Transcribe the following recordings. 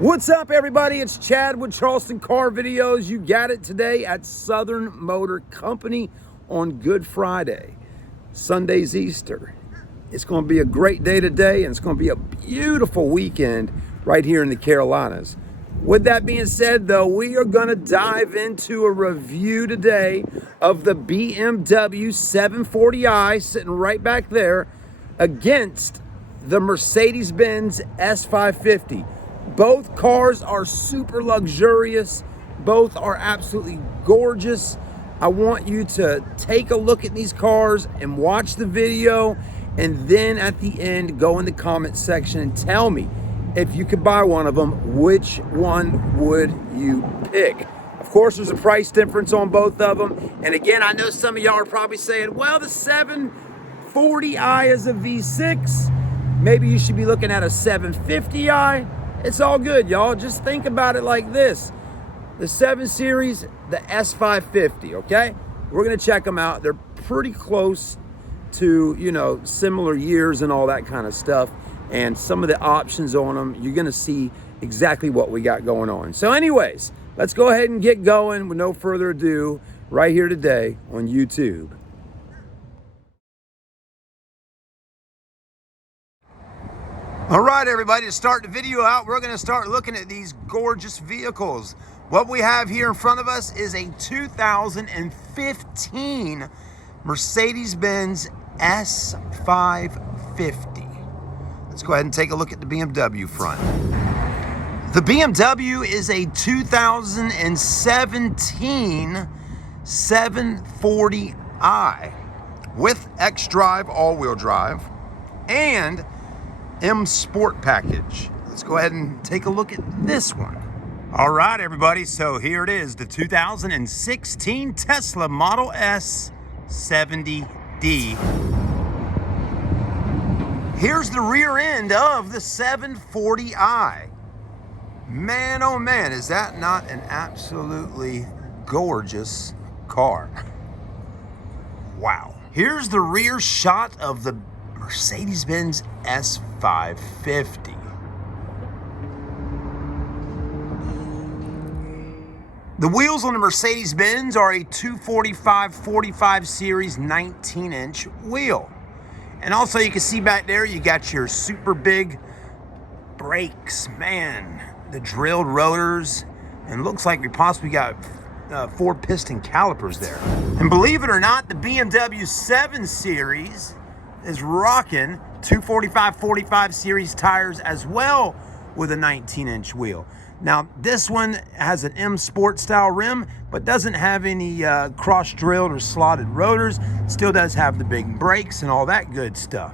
What's up, everybody? It's Chad with Charleston Car Videos. You got it today at Southern Motor Company on Good Friday. Sunday's Easter. It's going to be a great day today, and it's going to be a beautiful weekend right here in the Carolinas. With that being said, though, we are going to dive into a review today of the BMW 740i sitting right back there against the Mercedes-Benz S550. Both cars are super luxurious. Both are absolutely gorgeous. I want you to take a look at these cars and watch the video, and then at the end, go in the comment section and tell me if you could buy one of them, which one would you pick? Of course, there's a price difference on both of them. And again, I know some of y'all are probably saying, well, the 740i is a V6. Maybe you should be looking at a 750i. It's all good, y'all. Just think about it like this. The 7 Series, the S550, okay? We're going to check them out. They're pretty close to, you know, similar years and all that kind of stuff. And some of the options on them, you're going to see exactly what we got going on. So anyways, let's go ahead and get going with no further ado right here today on YouTube. All right, everybody, to start the video out, we're going to start looking at these gorgeous vehicles. What we have here in front of us is a 2015 Mercedes-Benz S550. Let's go ahead and take a look at the BMW front. The BMW is a 2017 740i with xDrive all-wheel drive and M Sport package. Let's go ahead and take a look at this one. All right, everybody, so here it is, the 2016 Tesla Model S 70D. Here's the rear end of the 740i. Man, oh man, is that not an absolutely gorgeous car? Wow. Here's the rear shot of the Mercedes-Benz S550. The wheels on the Mercedes-Benz are a 245/45 series 19-inch wheel. And also you can see back there, you got your super big brakes. Man, the drilled rotors. And looks like we possibly got 4 piston calipers there. And believe it or not, the BMW 7 Series is rocking 245/45 series tires as well with a 19-inch wheel. Now, this one has an M Sport style rim, but doesn't have any cross-drilled or slotted rotors. Still does have the big brakes and all that good stuff.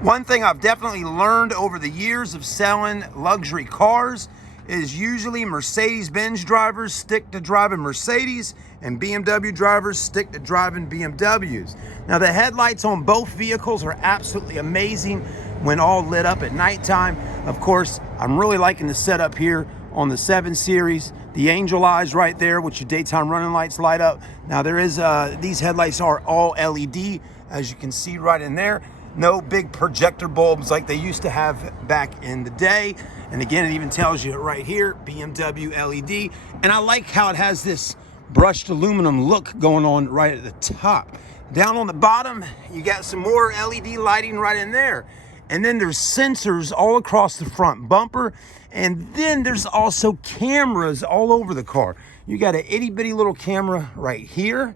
One thing I've definitely learned over the years of selling luxury cars is usually Mercedes-Benz drivers stick to driving Mercedes and BMW drivers stick to driving BMWs. Now, the headlights on both vehicles are absolutely amazing when all lit up at nighttime. Of course, I'm really liking the setup here on the 7 Series. The angel eyes right there, which your daytime running lights light up. Now, there is these headlights are all LED, as you can see right in there. No big projector bulbs like they used to have back in the day. And again, it even tells you right here, BMW LED. And I like how it has this brushed aluminum look going on right at the top. Down on the bottom, you got some more LED lighting right in there. And then there's sensors all across the front bumper. And then there's also cameras all over the car. You got an itty bitty little camera right here.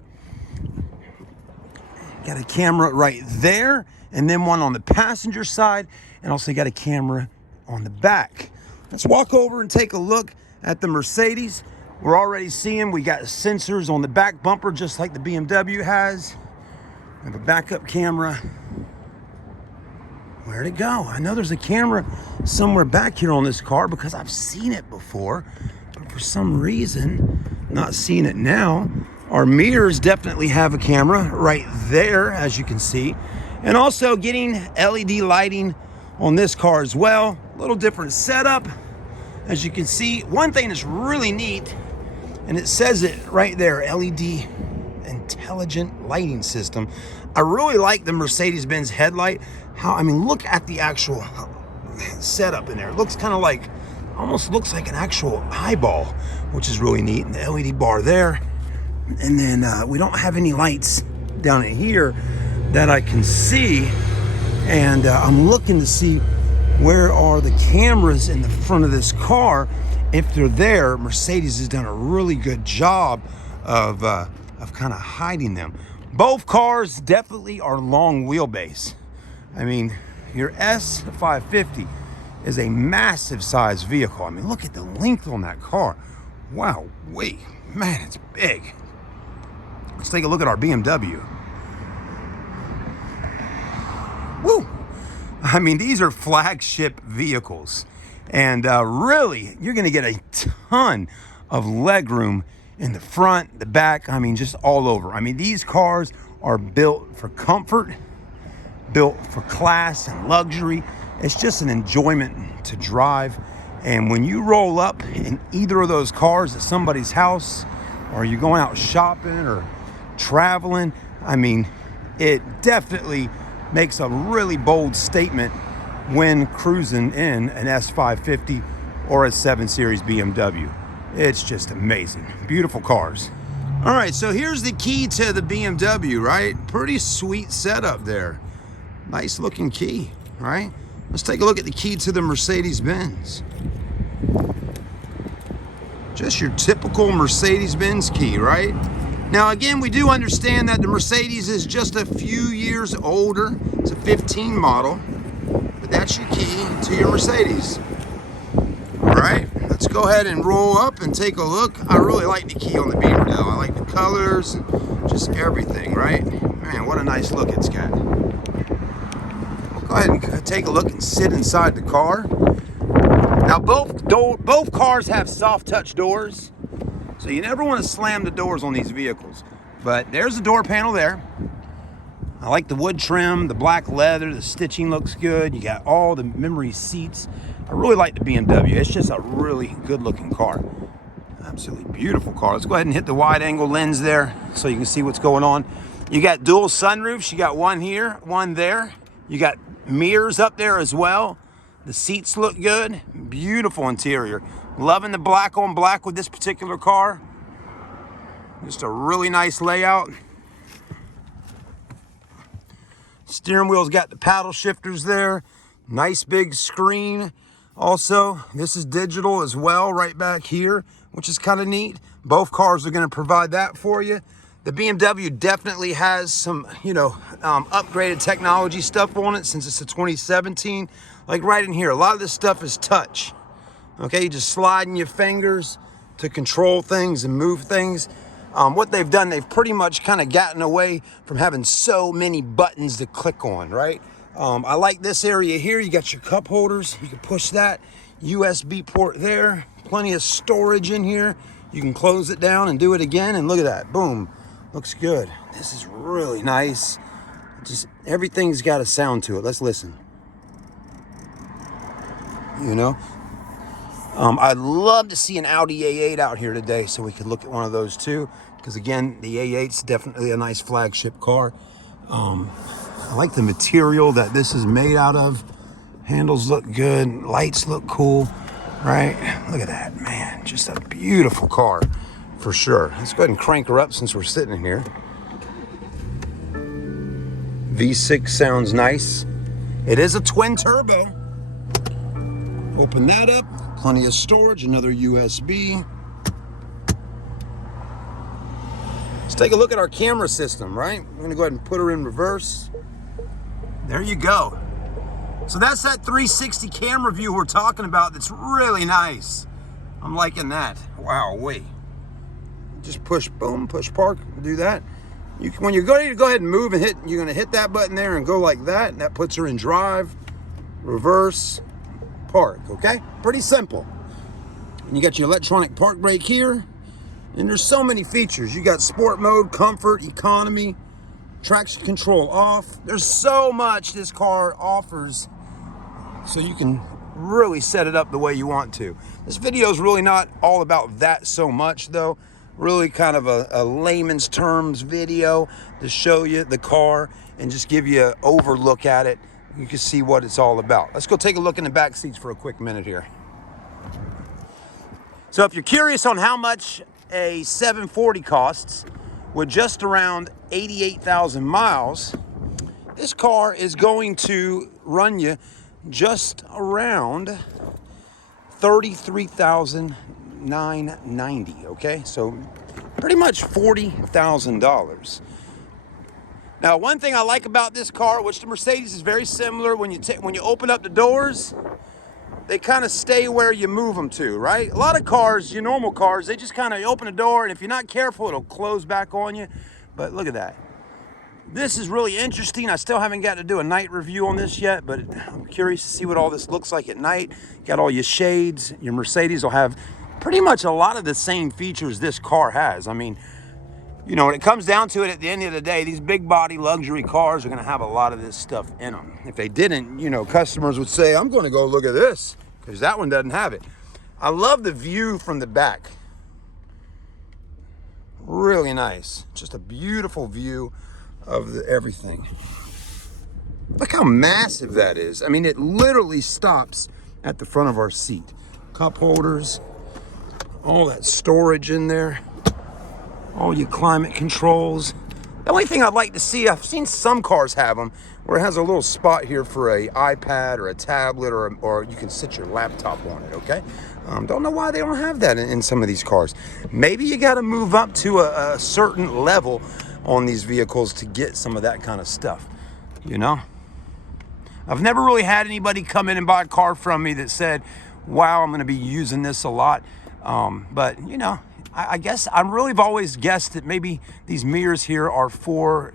Got a camera right there. And then one on the passenger side. And also got a camera on the back. Let's walk over and take a look at the Mercedes. We're already seeing we got sensors on the back bumper just like the BMW has. We have a backup camera. Where'd it go? I know there's a camera somewhere back here on this car because I've seen it before, but for some reason, not seeing it now. Our mirrors definitely have a camera right there, as you can see. And also getting LED lighting on this car as well. A little different setup. As you can see, one thing that's really neat, and it says it right there, LED intelligent lighting system. I really like the Mercedes-Benz headlight. Look at the actual setup in there. It looks kind of like almost looks like an actual eyeball, which is really neat. And the LED bar there. And then we don't have any lights down in here that I can see. And I'm looking to see where are the cameras in the front of this car. If they're there, Mercedes has done a really good job of kind of hiding them. Both cars definitely are long wheelbase. I mean, your S550 is a massive size vehicle. I mean, look at the length on that car. Wow, wait, man, it's big. Let's take a look at our BMW. Woo! I mean, these are flagship vehicles. And really, you're gonna get a ton of legroom in the front, the back, I mean, just all over. I mean, these cars are built for comfort, built for class and luxury. It's just an enjoyment to drive. And when you roll up in either of those cars at somebody's house, or you're going out shopping or traveling, I mean, it definitely makes a really bold statement when cruising in an S550 or a 7 Series BMW. It's just amazing. Beautiful cars. All right, so here's the key to the BMW, right? Pretty sweet setup there. Nice looking key, right? Let's take a look at the key to the Mercedes-Benz. Just your typical Mercedes-Benz key, right? Now, again, we do understand that the Mercedes is just a few years older. It's a 15 model, but that's your key to your Mercedes. All right, let's go ahead and roll up and take a look. I really like the key on the Beamer though. I like the colors and just everything, right? Man, what a nice look it's got. Go ahead and take a look and sit inside the car. Now, both cars have soft touch doors, so you never want to slam the doors on these vehicles. But there's the door panel there. I like the wood trim, the black leather, the stitching looks good. You got all the memory seats. I really like the BMW. It's just a really good looking car. Absolutely beautiful car. Let's go ahead and hit the wide angle lens there so you can see what's going on. You got dual sunroofs. You got one here, one there. You got mirrors up there as well. The seats look good. Beautiful interior. Loving the black on black with this particular car. Just a really nice layout. Steering wheel's got the paddle shifters there. Nice big screen. Also, this is digital as well right back here, which is kind of neat. Both cars are going to provide that for you. The BMW definitely has some, upgraded technology stuff on it since it's a 2017. Like right in here, a lot of this stuff is touch. Okay, you just slide in your fingers to control things and move things. What they've done, they've pretty much kind of gotten away from having so many buttons to click on, right? I like this area here. You got your cup holders. You can push that. USB port there. Plenty of storage in here. You can close it down and do it again. And look at that. Boom. Looks good. This is really nice. Just everything's got a sound to it. Let's listen. I'd love to see an Audi A8 out here today so we could look at one of those too. Because again, the A8's definitely a nice flagship car. I like the material that this is made out of. Handles look good. Lights look cool, right? Look at that, man. Just a beautiful car for sure. Let's go ahead and crank her up since we're sitting in here. V6 sounds nice. It is a twin turbo. Open that up. Plenty of storage, another USB. Let's take a look at our camera system, right? We're gonna go ahead and put her in reverse. There you go. So that's that 360 camera view we're talking about. That's really nice. I'm liking that. Wow, wait. Just push, boom, push park, do that. When you're going to go ahead and move and hit, you're gonna hit that button there and go like that, and that puts her in drive, reverse, park, okay? Pretty simple. And you got your electronic park brake here, and there's so many features. You got sport mode, comfort, economy, traction control off. There's so much this car offers, so you can really set it up the way you want to. This video is really not all about that so much though. Really kind of a layman's terms video to show you the car and just give you an overlook at it. You can see what it's all about. Let's go take a look in the back seats for a quick minute here. So if you're curious on how much a 740 costs, with just around 88,000 miles, this car is going to run you just around $33,990, okay? So pretty much $40,000. Now, one thing I like about this car, which the Mercedes is very similar, when you open up the doors, they kind of stay where you move them to, right? A lot of cars, your normal cars, they just kind of open the door, and if you're not careful, it'll close back on you. But look at that. This is really interesting. I still haven't got to do a night review on this yet, but I'm curious to see what all this looks like at night. Got all your shades. Your Mercedes will have pretty much a lot of the same features this car has. I mean, you know, when it comes down to it, at the end of the day, these big body luxury cars are going to have a lot of this stuff in them. If they didn't, you know, customers would say, I'm going to go look at this because that one doesn't have it. I love the view from the back. Really nice. Just a beautiful view of everything. Look how massive that is. I mean, it literally stops at the front of our seat. Cup holders, all that storage in there. All your climate controls. The only thing I'd like to see, I've seen some cars have them, where it has a little spot here for a iPad or a tablet, or you can sit your laptop on it, okay? Don't know why they don't have that in some of these cars. Maybe you got to move up to a certain level on these vehicles to get some of that kind of stuff, you know? I've never really had anybody come in and buy a car from me that said, wow, I'm going to be using this a lot. But, you know, I guess I really have always guessed that maybe these mirrors here are for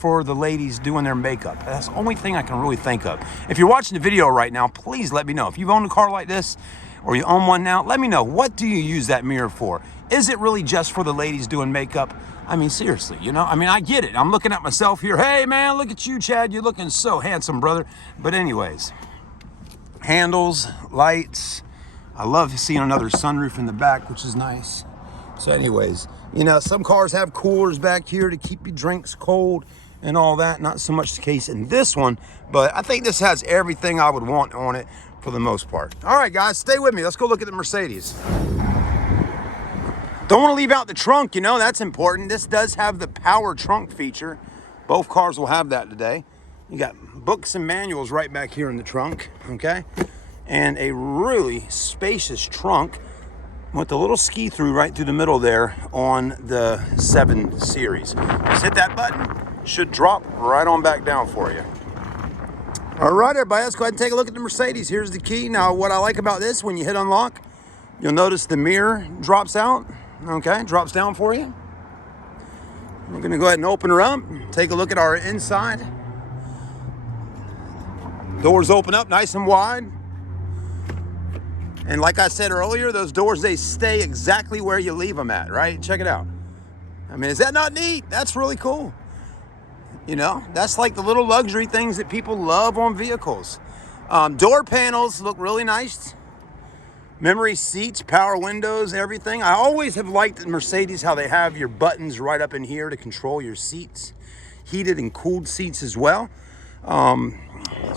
the ladies doing their makeup. That's the only thing I can really think of. If you're watching the video right now, please let me know. If you've owned a car like this or you own one now, let me know. What do you use that mirror for? Is it really just for the ladies doing makeup? I mean, seriously, you know? I mean, I get it. I'm looking at myself here. Hey, man, look at you, Chad. You're looking so handsome, brother. But anyways, handles, lights. I love seeing another sunroof in the back, which is nice. So anyways, you know, some cars have coolers back here to keep your drinks cold and all that. Not so much the case in this one, but I think this has everything I would want on it for the most part. All right, guys, stay with me. Let's go look at the Mercedes. Don't want to leave out the trunk, you know, that's important. This does have the power trunk feature. Both cars will have that today. You got books and manuals right back here in the trunk, okay? And a really spacious trunk with a little ski through right through the middle there on the 7 Series. Just hit that button, should drop right on back down for you. All right, everybody, let's go ahead and take a look at the Mercedes. Here's the key. Now, what I like about this, when you hit unlock, you'll notice the mirror drops out, okay, drops down for you. We're gonna go ahead and open her up, take a look at our inside. Doors open up nice and wide. And like I said earlier, those doors, they stay exactly where you leave them at, right? Check it out. I mean, is that not neat? That's really cool. You know, that's like the little luxury things that people love on vehicles. Door panels look really nice. Memory seats, power windows, everything. I always have liked in Mercedes how they have your buttons right up in here to control your seats. Heated and cooled seats as well. So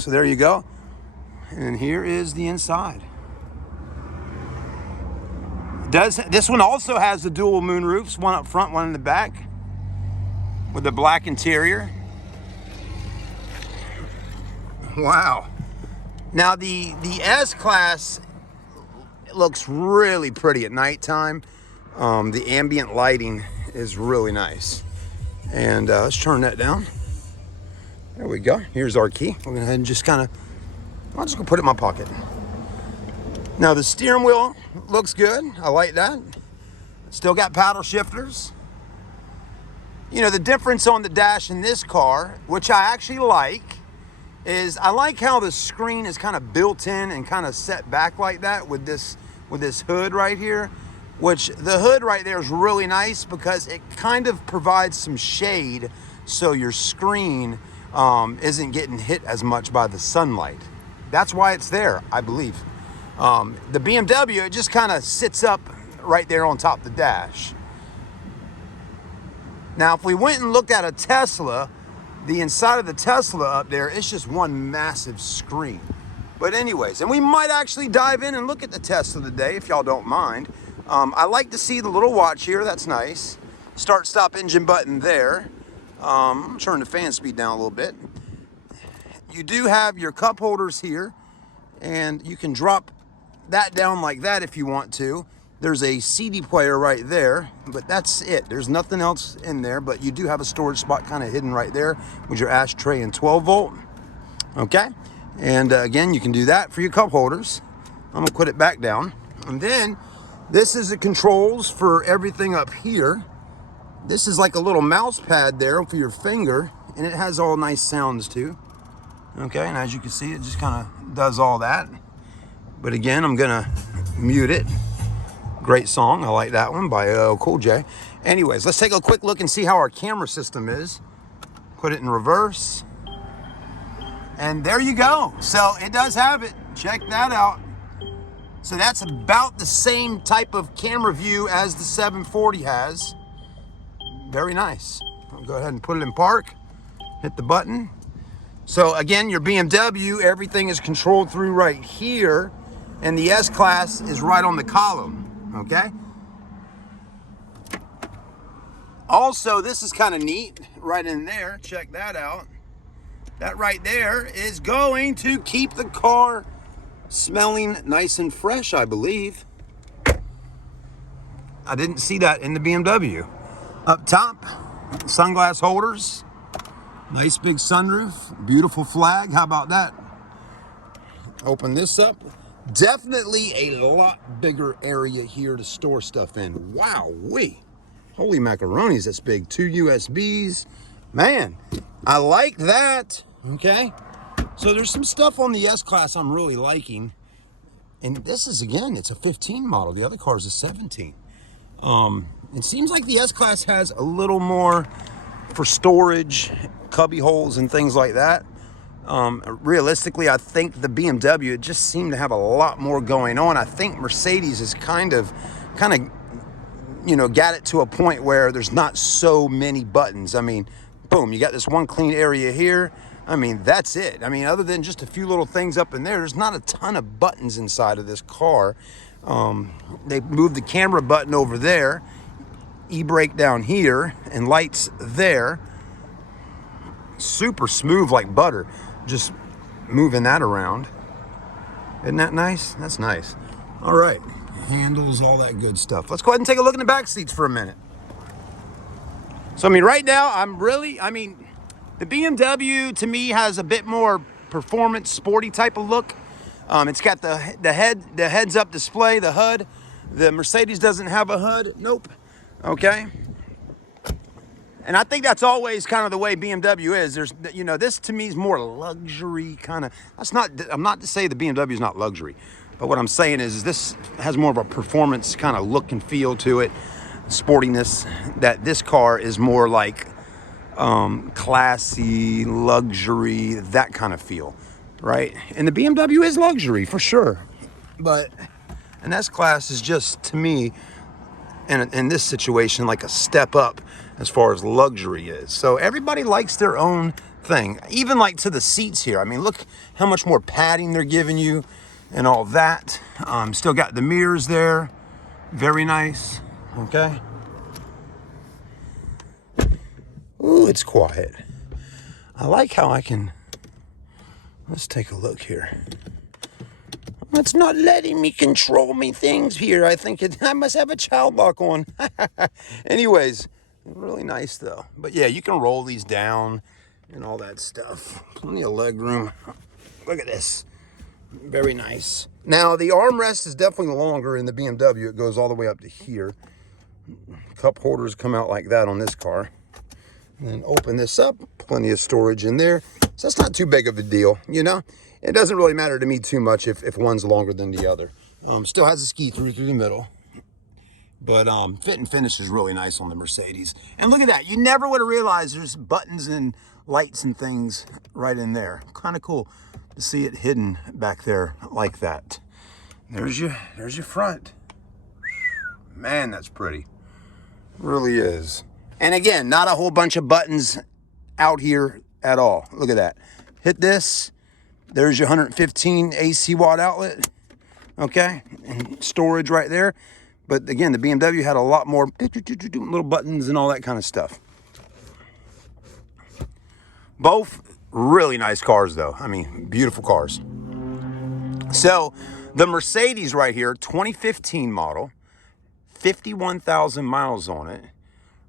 there you go. And here is the inside. This one also has the dual moonroofs, one up front, one in the back, with the black interior. Wow. Now the S-Class looks really pretty at nighttime. The ambient lighting is really nice. And let's turn that down. There we go. Here's our key. We're gonna go ahead and just kind of, I'm just gonna put it in my pocket. Now the steering wheel looks good. I like that. Still got paddle shifters. You know, the difference on the dash in this car, which I actually like, is I like how the screen is kind of built in and kind of set back like that with this hood right here, which the hood right there is really nice because it kind of provides some shade so your screen isn't getting hit as much by the sunlight. That's why it's there, I believe. The BMW, it just kind of sits up right there on top of the dash. Now, if we went and looked at a Tesla, the inside of the Tesla up there, it's just one massive screen. But anyways, and we might actually dive in and look at the Tesla today, if y'all don't mind. I like to see the little watch here. That's nice. Start stop engine button there. Turn the fan speed down a little bit. You do have your cup holders here, and you can drop that down like that if you want to. There's a CD player right there, but that's it. There's nothing else in there, but you do have a storage spot kind of hidden right there with your ashtray and 12 volt. Okay, and again, you can do that for your cup holders. I'm gonna put it back down. And then this is the controls for everything up here. This is like a little mouse pad there for your finger, and it has all nice sounds too. Okay, and as you can see, it just kind of does all that. But again, I'm gonna mute it. Great song, I like that one by Cool J. Anyways, let's take a quick look and see how our camera system is. Put it in reverse. And there you go. So it does have it. Check that out. So that's about the same type of camera view as the 740 has. Very nice. I'll go ahead and put it in park. Hit the button. So again, your BMW, everything is controlled through right here, and the S-Class is right on the column, okay? Also, this is kind of neat, right in there, check that out. That right there is going to keep the car smelling nice and fresh, I believe. I didn't see that in the BMW. Up top, sunglass holders. Nice big sunroof, beautiful flag, how about that? Open this up. Definitely a lot bigger area here to store stuff in. Wow-wee. Holy macaronis, that's big. 2 USBs. Man, I like that, okay? So there's some stuff on the S-Class I'm really liking. And this is, again, it's a 15 model. The other car's a 17. It seems like the S-Class has a little more for storage, cubby holes and things like that. Realistically, I think the BMW, it just seemed to have a lot more going on. I think Mercedes is kind of, you know, got it to a point where there's not so many buttons. I mean, boom, you got this one clean area here. I mean, that's it. I mean, other than just a few little things up in there, there's not a ton of buttons inside of this car. They moved the camera button over there, e-brake down here, and lights there. Super smooth like butter, just moving that around. Isn't that nice? That's nice. All right, handles, all that good stuff. Let's go ahead and take a look in the back seats for a minute. So, I mean, right now, the BMW to me has a bit more performance, sporty type of look. It's got the heads-up display, the HUD. The Mercedes doesn't have a HUD. Nope. Okay. And I think that's always kind of the way BMW is. There's, you know, this to me is more luxury kind of. I'm not to say the BMW is not luxury, but what I'm saying is this has more of a performance kind of look and feel to it, sportiness. That this car is more like classy, luxury, that kind of feel, right? And the BMW is luxury for sure, but an S-Class is just, to me, in this situation, like a step up as far as luxury is. So everybody likes their own thing, even like to the seats here. I mean, look how much more padding they're giving you and all that. Still got the mirrors there, very nice. Okay. Ooh, it's quiet. I like how I can, let's take a look here. It's not letting me control me things here. I think I must have a child lock on. Anyways, really nice though. But yeah, you can roll these down and all that stuff. Plenty of leg room. Look at this. Very nice. Now, the armrest is definitely longer in the BMW. It goes all the way up to here. Cup holders come out like that on this car. And then open this up. Plenty of storage in there. So that's not too big of a deal, you know? It doesn't really matter to me too much if one's longer than the other. Still has a ski through the middle. But fit and finish is really nice on the Mercedes. And look at that. You never would have realized there's buttons and lights and things right in there. Kind of cool to see it hidden back there like that. There's your front. Man, that's pretty. Really is. And again, not a whole bunch of buttons out here at all. Look at that. Hit this. There's your 115 AC watt outlet. Okay. And storage right there. But again, the BMW had a lot more little buttons and all that kind of stuff. Both really nice cars though. I mean, beautiful cars. So the Mercedes right here, 2015 model, 51,000 miles on it.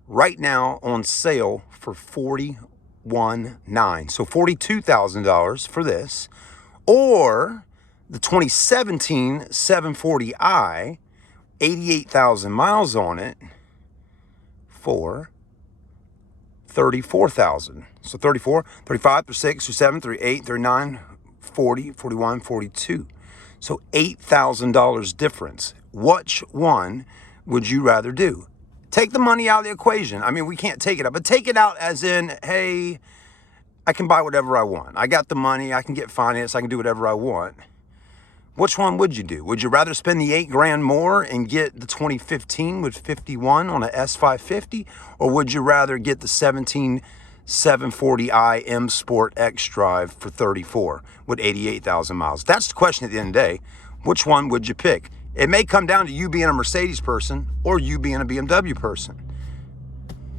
Right now on sale for $41,900. So $42,000 for this. Or the 2017 740i, 88,000 miles on it for $34,000. So 34, 35, 36, 37, 38, 39, 40, 41, 42. So $8,000 difference. Which one would you rather do? Take the money out of the equation. I mean, we can't take it out, but take it out as in, hey, I can buy whatever I want. I got the money, I can get finance, I can do whatever I want. Which one would you do? Would you rather spend the $8,000 more and get the 2015 with 51 on a S550? Or would you rather get the 17 740i M Sport X Drive for 34 with 88,000 miles? That's the question at the end of the day. Which one would you pick? It may come down to you being a Mercedes person or you being a BMW person.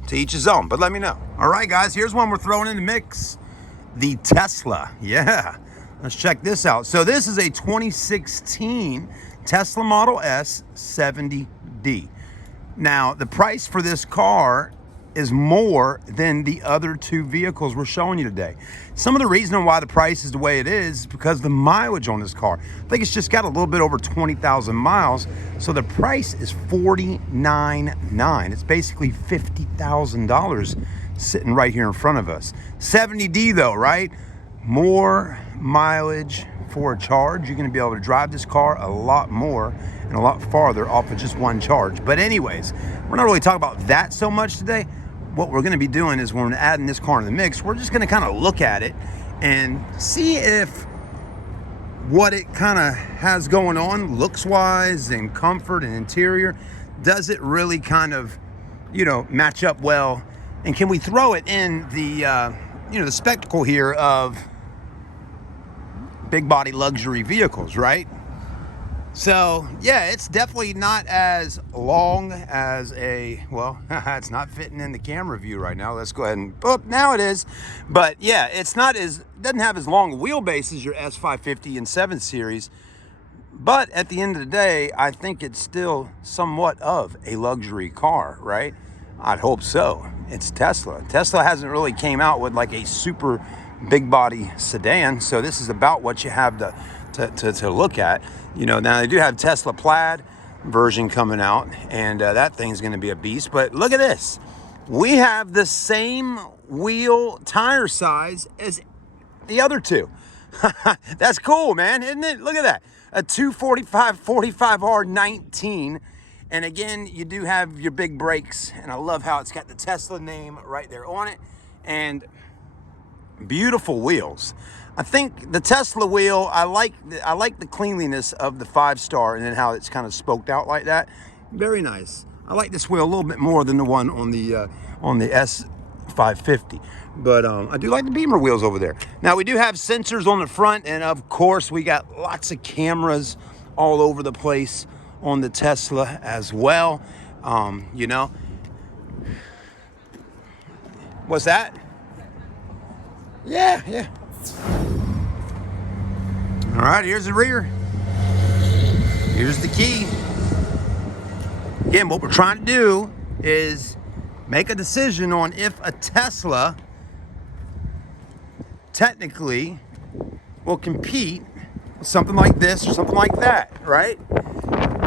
To each his own, but let me know. All right, guys, here's one we're throwing in the mix. The Tesla, yeah. Let's check this out. So this is a 2016 Tesla Model S 70D. Now, the price for this car is more than the other two vehicles we're showing you today. Some of the reason why the price is the way it is because the mileage on this car. I think it's just got a little bit over 20,000 miles. So the price is $49,900. It's basically $50,000 sitting right here in front of us. 70D though, right? More mileage for a charge. You're gonna be able to drive this car a lot more and a lot farther off of just one charge. But anyways, we're not really talking about that so much today. What we're gonna be doing is when we're adding this car in the mix, we're just gonna kind of look at it and see if what it kind of has going on looks wise and comfort and interior, does it really kind of, you know, match up well? And can we throw it in the, you know, the spectacle here of big body luxury vehicles, right? So yeah, it's definitely not as long as a, well, it's not fitting in the camera view right now. Let's go ahead and, oh, now it is. But yeah, it's not as, doesn't have as long a wheelbase as your S550 and 7 Series. But at the end of the day, I think it's still somewhat of a luxury car, right? I'd hope so. It's Tesla. Tesla hasn't really came out with like a super big body sedan. So this is about what you have to look at. You know, now they do have Tesla Plaid version coming out, and that thing's going to be a beast. But look at this. We have the same wheel tire size as the other two. That's cool, man, isn't it? Look at that. A 245/45R 19. And again, you do have your big brakes, and I love how it's got the Tesla name right there on it. And beautiful wheels. I think the Tesla wheel, I like the cleanliness of the 5-star and then how it's kind of spoked out like that. Very nice. I like this wheel a little bit more than the one on the S550. But I do like the Beamer wheels over there. Now we do have sensors on the front, and of course we got lots of cameras all over the place on the Tesla as well. You know, what's that? Yeah. All right, here's the rear. Here's the key. Again, what we're trying to do is make a decision on if a Tesla technically will compete with something like this or something like that, right?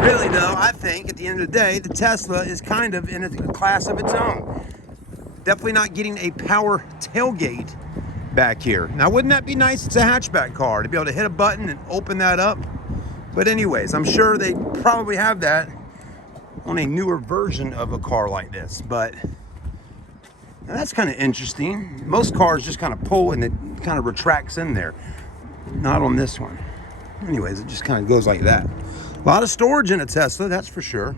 Really though, I think at the end of the day, the Tesla is kind of in a class of its own. Definitely not getting a power tailgate back here. Now, wouldn't that be nice? It's a hatchback car to be able to hit a button and open that up. But anyways, I'm sure they probably have that on a newer version of a car like this. But that's kind of interesting. Most cars just kind of pull and it kind of retracts in there. Not on this one. Anyways, it just kind of goes like that. A lot of storage in a Tesla, that's for sure.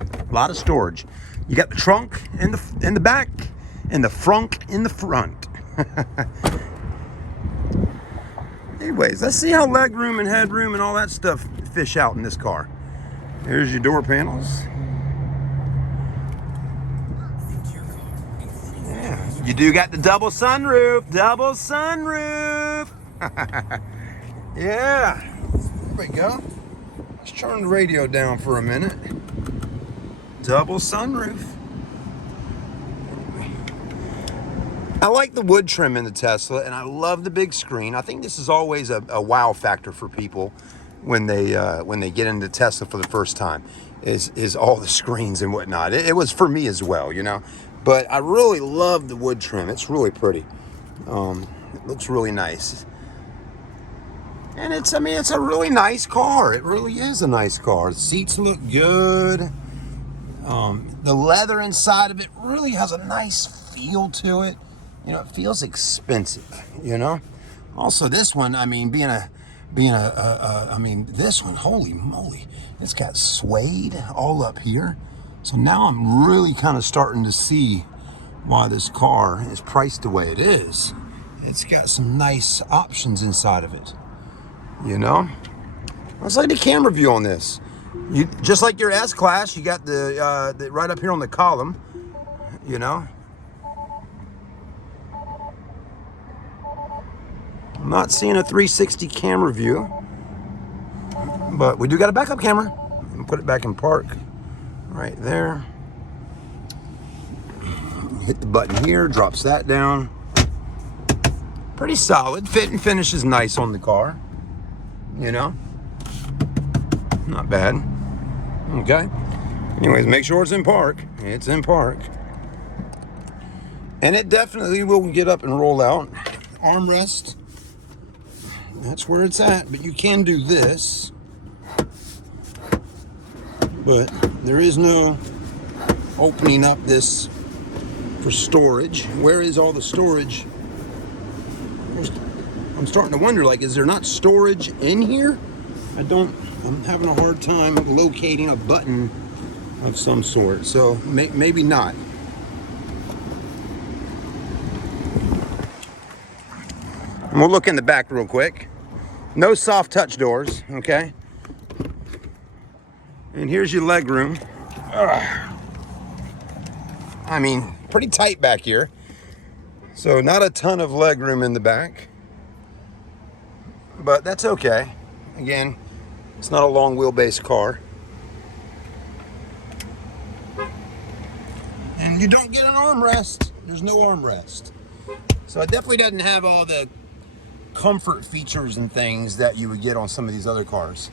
A lot of storage. You got the trunk in the back and the frunk in the front. Anyways, let's see how legroom and headroom and all that stuff fish out in this car. Here's your door panels. Yeah, you do got the double sunroof. Double sunroof. Yeah. There we go. Let's turn the radio down for a minute. Double sunroof. I like the wood trim in the Tesla, and I love the big screen. I think this is always a wow factor for people when they get into Tesla for the first time. Is all the screens and whatnot. It was for me as well, you know. But I really love the wood trim. It's really pretty. It looks really nice. And it's a really nice car. It really is a nice car. The seats look good. The leather inside of it really has a nice feel to it. You know, it feels expensive, you know. Also, this one, I mean, this one, holy moly, it's got suede all up here. So now I'm really kind of starting to see why this car is priced the way it is. It's got some nice options inside of it, you know. Let's look at the camera view on this. You just like your S-Class, you got the right up here on the column, you know. I'm not seeing a 360 camera view, but we do got a backup camera. And put it back in park, right there. Hit the button here, drops that down. Pretty solid. Fit and finish is nice on the car, you know. Not bad. Okay. Anyways, make sure it's in park. It's in park. And it definitely will get up and roll out. Armrest. That's where it's at. But you can do this. But there is no opening up this for storage. Where is all the storage? I'm starting to wonder, like, is there not storage in here? I'm having a hard time locating a button of some sort. So maybe not. And we'll look in the back real quick. No soft touch doors, okay? And here's your leg room. I mean, pretty tight back here. So not a ton of leg room in the back. But that's okay. Again, it's not a long wheelbase car. And you don't get an armrest. There's no armrest. So it definitely doesn't have all the comfort features and things that you would get on some of these other cars.